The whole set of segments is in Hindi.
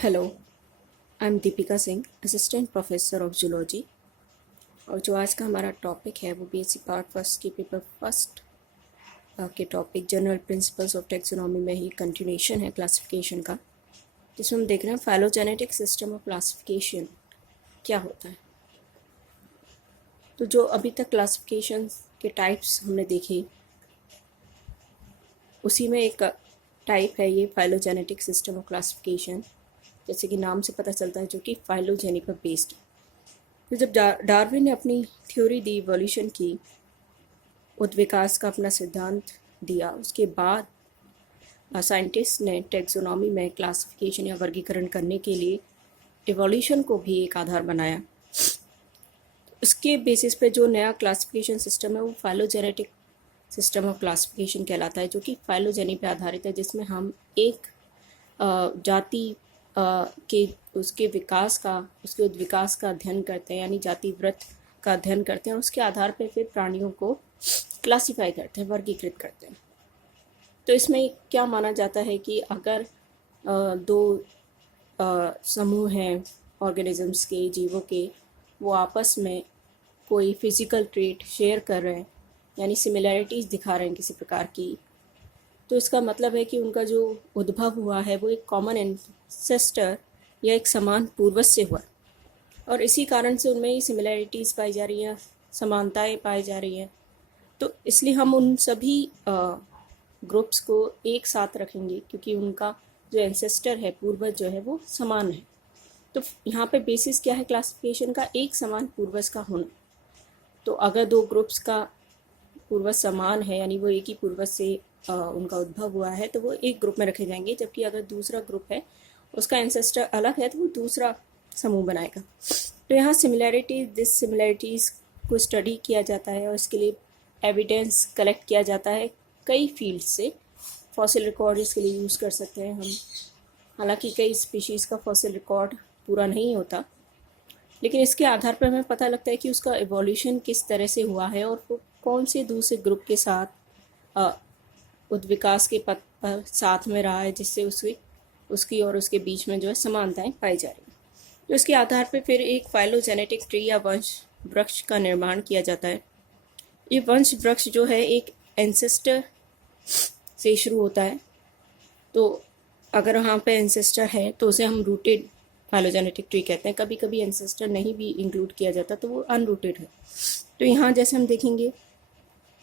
Hello, I am Deepika Singh, assistant professor of zoology. और जो आज का हमारा टॉपिक है वो बीएससी पार्ट फर्स्ट के पेपर फर्स्ट के topic general principles of taxonomy में ही कंटिन्यूएशन है क्लासिफिकेशन का, जिसमें हम देख रहे हैं फाइलोजेनेटिक सिस्टम ऑफ क्लासिफिकेशन क्या होता है। तो जो अभी तक क्लासिफिकेशन के टाइप्स हमने देखे, उसी में एक टाइप है ये फाइलोजेनेटिक सिस्टम ऑफ क्लासिफिकेशन, जैसे कि नाम से पता चलता है, जो कि फाइलोजेनी पर बेस्ड। तो जब डार्विन ने अपनी थ्योरी दी इवोल्यूशन की, उत्विकास का अपना सिद्धांत दिया, उसके बाद साइंटिस्ट ने टेक्सोनॉमी में क्लासिफिकेशन या वर्गीकरण करने के लिए इवोल्यूशन को भी एक आधार बनाया। उसके बेसिस पे जो नया क्लासिफिकेशन सिस्टम है वो फाइलोजेनेटिक सिस्टम ऑफ क्लासिफिकेशन कहलाता है, जो कि फाइलोजेनी पे आधारित है, जिसमें हम एक जाति के उसके विकास का, उसके उद्विकास का अध्ययन करते हैं, यानी जाति वृत्त का अध्ययन करते हैं, और उसके आधार पर फिर प्राणियों को क्लासिफाई करते हैं, वर्गीकृत करते हैं। तो इसमें क्या माना जाता है कि अगर दो समूह हैं ऑर्गेनिजम्स के, जीवों के, वो आपस में कोई फिजिकल ट्रेट शेयर कर रहे हैं, यानी सिमिलैरिटीज़ दिखा रहे हैं किसी प्रकार की, तो इसका मतलब है कि उनका जो उद्भव हुआ है वो एक कॉमन एंसेस्टर या एक समान पूर्वज से हुआ, और इसी कारण से उनमें ही सिमिलैरिटीज़ पाई जा रही हैं, समानताएं पाई जा रही हैं। तो इसलिए हम उन सभी ग्रुप्स को एक साथ रखेंगे, क्योंकि उनका जो एंसेस्टर है, पूर्वज जो है, वो समान है। तो यहाँ पे बेसिस क्या है क्लासिफिकेशन का? एक समान पूर्वज का होना। तो अगर दो ग्रुप्स का पूर्वज समान है, यानी वो एक ही पूर्वज से उनका उद्भव हुआ है, तो वो एक ग्रुप में रखे जाएंगे। जबकि अगर दूसरा ग्रुप है, उसका एंसेस्टर अलग है, तो वो दूसरा समूह बनाएगा। तो यहाँ डिससिमिलैरिटीज़ को स्टडी किया जाता है, और इसके लिए एविडेंस कलेक्ट किया जाता है कई फील्ड से। फॉसिल रिकॉर्ड इसके लिए यूज़ कर सकते हैं हम। हालांकि कई स्पीशीज़ का फॉसिल रिकॉर्ड पूरा नहीं होता, लेकिन इसके आधार पर हमें पता लगता है कि उसका इवोल्यूशन किस तरह से हुआ है, और वो कौन से दूसरे ग्रुप के साथ उद्विकास के पथ पर साथ में रहा है, जिससे उसकी और उसके बीच में जो है समानताएं पाई जा रही हैं। तो इसके आधार पर फिर एक फाइलोजेनेटिक ट्री या वंश वृक्ष का निर्माण किया जाता है। ये वंश वृक्ष जो है एक एंसेस्टर से शुरू होता है। तो अगर वहाँ पे एंसेस्टर है तो उसे हम रूटेड फाइलोजेनेटिक ट्री कहते हैं। कभी कभी एंसेस्टर नहीं भी इंक्लूड किया जाता, तो वो अनरूटेड है। तो यहाँ जैसे हम देखेंगे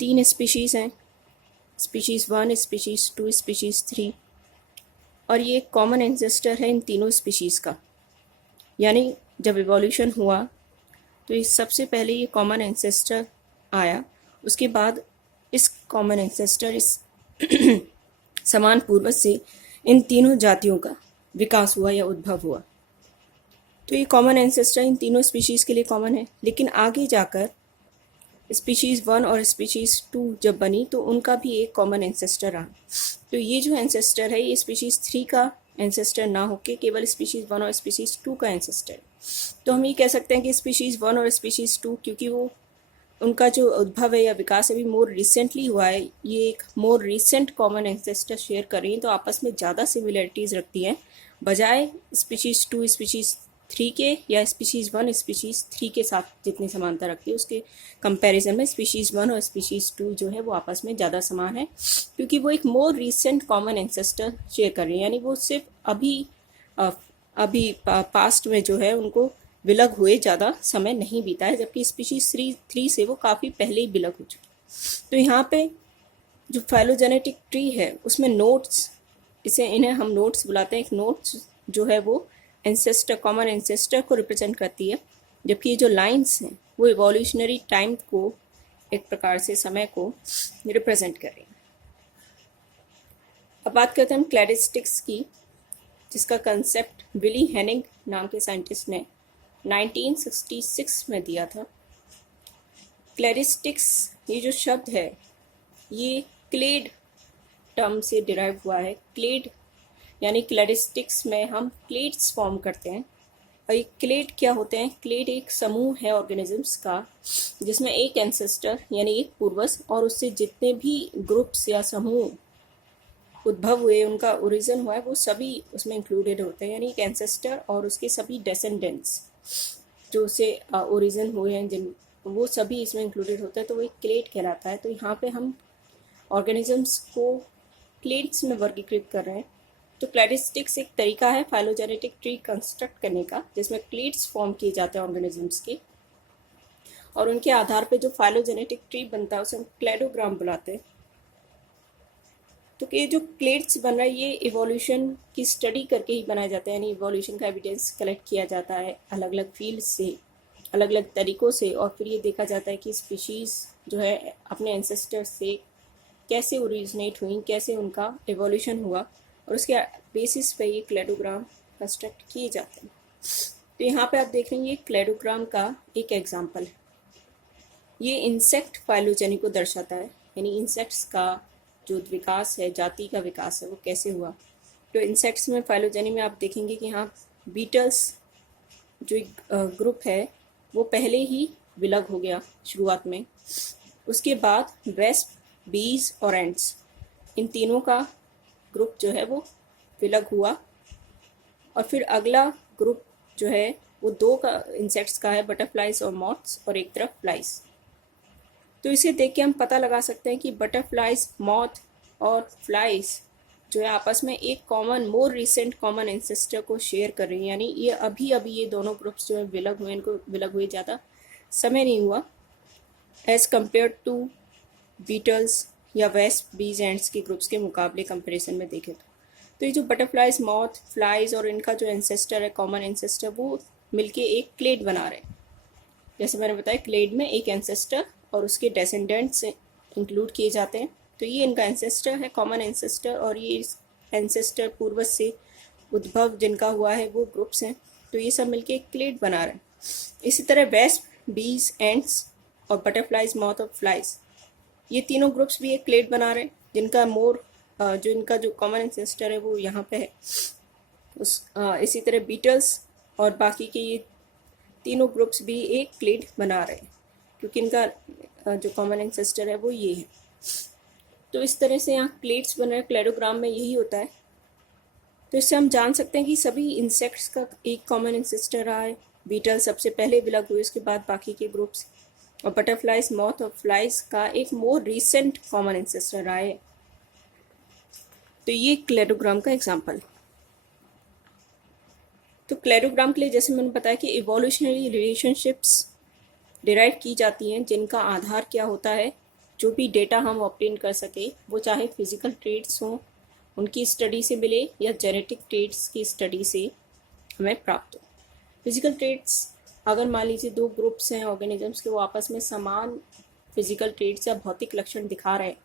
3 स्पीशीज़ हैं, स्पीशीज़ 1, स्पीशीज़ 2, स्पीशीज़ 3, और ये कॉमन एंसेस्टर है इन तीनों स्पीशीज़ का। यानी जब इवोल्यूशन हुआ तो इस सबसे पहले ये कॉमन एंसेस्टर आया, उसके बाद इस कॉमन एंसेस्टर, इस समान पूर्वज से इन तीनों जातियों का विकास हुआ या उद्भव हुआ। तो ये कॉमन एंसेस्टर इन तीनों स्पीशीज़ के लिए कॉमन है, लेकिन आगे जाकर स्पीशीज़ 1 और स्पीशीज़ 2 जब बनी तो उनका भी एक कॉमन एंसेस्टर रहा। तो ये जो एंसेस्टर है, ये स्पीशीज़ 3 का एंसेस्टर ना होकर केवल स्पीशीज़ 1 और स्पीशीज़ 2 का एंसेस्टर है। तो हम ये कह सकते हैं कि स्पीशीज़ 1 और स्पीशीज़ 2, क्योंकि वो उनका जो उद्भव है या विकास अभी मोर रिसेंटली हुआ है, ये एक more recent common ancestor share कर रही हैं, तो आपस में ज़्यादा सिमिलरिटीज़ रखती हैं, बजाय स्पीशीज़ 2 स्पीशीज़ 3 के, या स्पीशीज़ 1 स्पीशीज़ 3 के साथ जितनी समानता रखती है, उसके कंपैरिजन में स्पीशीज़ 1 और स्पीशीज़ 2 जो है वो आपस में ज़्यादा समान है, क्योंकि वो एक more recent common ancestor share कर रही हैं। यानी वो सिर्फ अभी पास्ट में जो है उनको विलग हुए ज़्यादा समय नहीं बीता है, जबकि स्पीशीज़ 3 से वो काफ़ी पहले ही विलग हो चुकी। तो यहाँ पे जो फाइलोजेनेटिक ट्री है उसमें नोट्स, इन्हें हम नोट्स बुलाते हैं। एक नोट्स जो है वो एंसेस्टर, कॉमन एंसेस्टर को रिप्रेजेंट करती है, जबकि ये जो लाइंस हैं वो इवोल्यूशनरी टाइम को, एक प्रकार से समय को रिप्रेजेंट कर रही हैं। अब बात करते हैं हम क्लैरिस्टिक्स की, जिसका कंसेप्ट विली हेनिंग नाम के साइंटिस्ट ने 1966 में दिया था। क्लैरिस्टिक्स, ये जो शब्द है ये क्लेड टर्म से डिराइव हुआ है। क्लेड यानी क्लैरिस्टिक्स में हम क्लेड्स फॉर्म करते हैं। और ये क्लेड क्या होते हैं? क्लेड एक समूह है ऑर्गेनिजम्स का, जिसमें एक एंसेस्टर यानी एक पूर्वज और उससे जितने भी ग्रुप्स या समूह उद्भव हुए, उनका ओरिजिन हुआ है, वो सभी उसमें इंक्लूडेड होते हैं। यानी एक एंसेस्टर और उसके सभी डेसेंडेंट्स जो उससे ओरिजिन हुए हैं, जिन वो सभी इसमें इंक्लूडेड होते हैं, तो वो एक क्लेड कहलाता है। तो यहाँ पे हम ऑर्गेनिजम्स को क्लेड्स में वर्गीकृत कर रहे हैं। तो क्लैडिस्टिक्स एक तरीका है फाइलोजेनेटिक ट्री कंस्ट्रक्ट करने का, जिसमें क्लेड्स फॉर्म किए जाते हैं ऑर्गेनिजम्स के, और उनके आधार पे जो फाइलोजेनेटिक ट्री बनता है उसे हम क्लेडोग्राम बुलाते हैं। तो ये जो क्लेड्स बन रहा है ये इवोल्यूशन की स्टडी करके ही बनाए जाते हैं, यानी इवोल्यूशन का एविडेंस कलेक्ट किया जाता है अलग अलग फील्ड से, अलग अलग तरीक़ों से, और फिर ये देखा जाता है कि स्पीशीज़ जो है अपने एंसेस्टर से कैसे ओरिजिनेट हुई, कैसे उनका एवोल्यूशन हुआ, और उसके बेसिस पे ये क्लेडोग्राम कंस्ट्रक्ट किए जाते हैं। तो यहाँ पे आप देख रहे हैं ये क्लेडोग्राम का एक एग्जाम्पल है। ये इंसेक्ट फाइलोजेनी को दर्शाता है, यानी इंसेक्ट्स का जो विकास है, जाति का विकास है, वो कैसे हुआ। तो इंसेक्ट्स में फाइलोजेनी में आप देखेंगे कि यहाँ बीटल्स जो एक ग्रुप है वो पहले ही विलग हो गया शुरुआत में। उसके बाद वेस्प, बीज और एंट्स, इन तीनों का ग्रुप जो है वो विलग हुआ, और फिर अगला ग्रुप जो है वो दो का इंसेक्ट्स का है, बटरफ्लाइज और मॉथ्स, और एक तरफ फ्लाइज। तो इसे देख के हम पता लगा सकते हैं कि बटरफ्लाइज, मॉथ और फ्लाइज जो है आपस में एक common, more recent common ancestor को शेयर कर रही हैं। यानी ये अभी अभी ये दोनों ग्रुप्स जो है विलग हुए, इनको विलग हुए ज़्यादा समय नहीं हुआ एज़ कम्पेयर टू बीटल्स या वेस्प, बीज, एंड्स के ग्रुप्स के मुकाबले कंपैरिजन में देखें तो ये जो बटरफ्लाइज, मॉथ, फ्लाइज और इनका जो एंसेस्टर है, कॉमन एंसेस्टर, वो मिलके एक क्लेड बना रहे हैं। जैसे मैंने बताया, क्लेड में एक एंसेस्टर और उसके डेसेंडेंट्स इंक्लूड किए जाते हैं। तो ये इनका एंसेस्टर है, कॉमन एंसेस्टर, और ये एंसेस्टर पूर्वज से उद्भव जिनका हुआ है वो ग्रुप्स हैं। तो ये सब मिलके एक क्लेड बना रहे हैं। इसी तरह वेस्प, बीज, एंड्स और बटरफ्लाइज, मॉथ और फ्लाइज, ये तीनों ग्रुप्स भी एक क्लेड बना रहे हैं, जिनका जो इनका जो कॉमन एंसेस्टर है वो यहाँ पे है। इसी तरह बीटल्स और बाकी के ये तीनों ग्रुप्स भी एक क्लेड बना रहे हैं, क्योंकि इनका जो कॉमन एंसेस्टर है वो ये है। तो इस तरह से यहाँ क्लेड्स बन रहे हैं। क्लेडोग्राम में यही होता है। तो इससे हम जान सकते हैं कि सभी इंसेक्ट्स का एक कॉमन एंसेस्टर रहा है। बीटल सबसे पहले विलग हुए, उसके बाद बाकी के ग्रुप्स, और बटरफ्लाइज, मॉथ और फ्लाइज का एक मोर रिसेंट कॉमन एंसेस्टर रहा है। तो ये क्लेडोग्राम का एग्जाम्पल। तो क्लेडोग्राम के लिए जैसे मैंने बताया कि इवोल्यूशनरी रिलेशनशिप्स डिराइव की जाती हैं, जिनका आधार क्या होता है, जो भी डेटा हम ऑब्टेन कर सके, वो चाहे फिजिकल ट्रेट्स हों, उनकी स्टडी से मिले, या जेनेटिक ट्रेट्स की स्टडी से हमें प्राप्त हो। फिजिकल ट्रेट्स, अगर मान लीजिए दो ग्रुप्स हैं ऑर्गेनिजम्स के, वो आपस में समान फिजिकल ट्रेट्स या भौतिक लक्षण दिखा रहे हैं,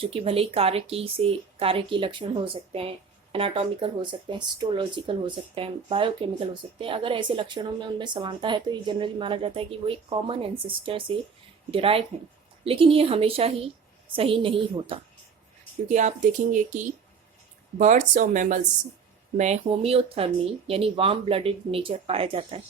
जो कि भले ही कार्य की लक्षण हो सकते हैं, एनाटॉमिकल हो सकते हैं, हिस्टोलॉजिकल हो सकते हैं, बायोकेमिकल हो सकते हैं। अगर ऐसे लक्षणों में उनमें समानता है तो ये जनरली माना जाता है कि वो एक कॉमन एंसेस्टर से डिराइव हैं। लेकिन ये हमेशा ही सही नहीं होता, क्योंकि आप देखेंगे कि बर्ड्स और मैमल्स में होमियोथर्मी यानी वार्म ब्लडेड नेचर पाया जाता है।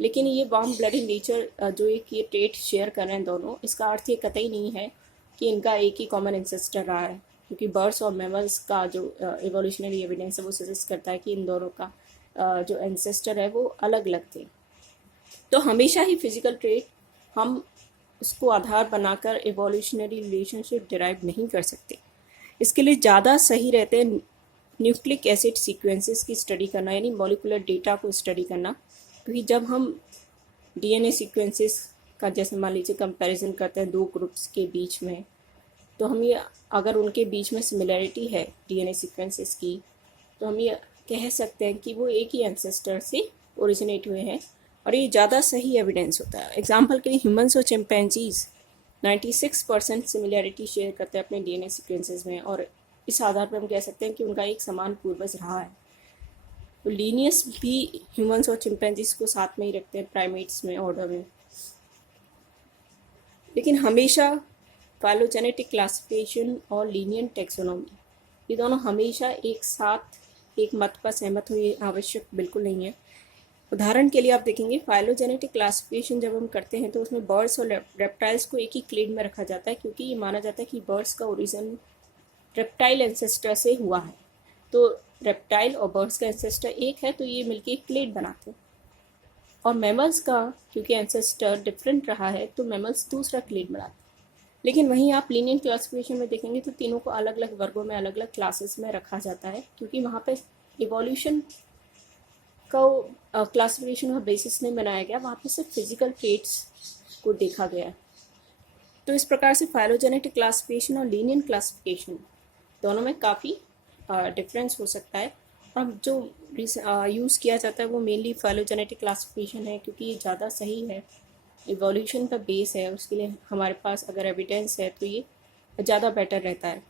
लेकिन ये वार्म ब्लडेड नेचर जो एक ये ट्रेट शेयर कर रहे हैं दोनों, इसका अर्थ ये कतई नहीं है कि इनका एक ही कॉमन एंसेस्टर रहा है, क्योंकि बर्ड्स और मैमल्स का जो एवोल्यूशनरी एविडेंस है वो सजेस्ट करता है कि इन दोनों का जो एंसेस्टर है वो अलग अलग थे। तो हमेशा ही फिजिकल ट्रेट हम उसको आधार बनाकर एवोल्यूशनरी रिलेशनशिप डिराइव नहीं कर सकते। इसके लिए ज़्यादा सही रहते हैं न्यूक्लिक एसिड सीक्वेंसेस की स्टडी करना, यानी मॉलिकुलर डेटा को स्टडी करना। क्योंकि जब हम डीएनए सीक्वेंसेस का जैसे मान लीजिए कंपैरिजन करते हैं दो ग्रुप्स के बीच में, तो हम ये अगर उनके बीच में सिमिलैरिटी है डीएनए सीक्वेंसेस की, तो हम ये कह सकते हैं कि वो एक ही एंसेस्टर से ओरिजिनेट हुए हैं, और ये ज़्यादा सही एविडेंस होता है। एग्जाम्पल के लिए ह्यूमन्स और चिंपैंजीज 96% सिमिलैरिटी शेयर करते हैं अपने डीएनए सीक्वेंसेस में, और इस आधार पर हम कह सकते हैं कि उनका एक समान पूर्वज रहा है। तो लीनियस भी ह्यूमन्स और चिंपैंजीज को साथ में ही रखते हैं प्राइमेट्स में, ऑर्डर में। लेकिन हमेशा फाइलोजेनेटिक क्लासिफिकेशन और लीनियन टेक्सोनॉमी, ये दोनों हमेशा एक साथ एक मत पर सहमत हो, ये आवश्यक बिल्कुल नहीं है। उदाहरण के लिए आप देखेंगे फाइलोजेनेटिक क्लासिफिकेशन जब हम करते हैं तो उसमें बर्ड्स और रेप्टाइल्स को एक ही क्लेड में रखा जाता है, क्योंकि ये माना जाता है कि बर्ड्स का ओरिजिन रेप्टाइल एंसेस्टर से हुआ है। तो रेप्टाइल और बर्ड्स का एंसेस्टर एक है, तो ये मिलके एक क्लेड बनाते हैं। और मैमल्स का क्योंकि एंसेस्टर डिफरेंट रहा है, तो मैमल्स दूसरा क्लेड बनाते हैं। लेकिन वहीं आप लीनियर क्लासिफिकेशन में देखेंगे तो तीनों को अलग अलग वर्गों में, अलग अलग क्लासेस में रखा जाता है, क्योंकि वहाँ पे इवोल्यूशन का क्लासिफिकेशन और बेसिस नहीं बनाया गया, वहाँ पे सिर्फ फिजिकल ट्रेट्स को देखा गया है। तो इस प्रकार से फाइलोजेनेटिक क्लासिफिकेशन और लीनियर क्लासिफिकेशन दोनों में काफ़ी डिफरेंस हो सकता है। और जो यूज़ किया जाता है वो मेनली फाइलोजेनेटिक क्लासिफिकेशन है, क्योंकि ये ज़्यादा सही है, इवोल्यूशन का बेस है, उसके लिए हमारे पास अगर एविडेंस है तो ये ज़्यादा बेटर रहता है।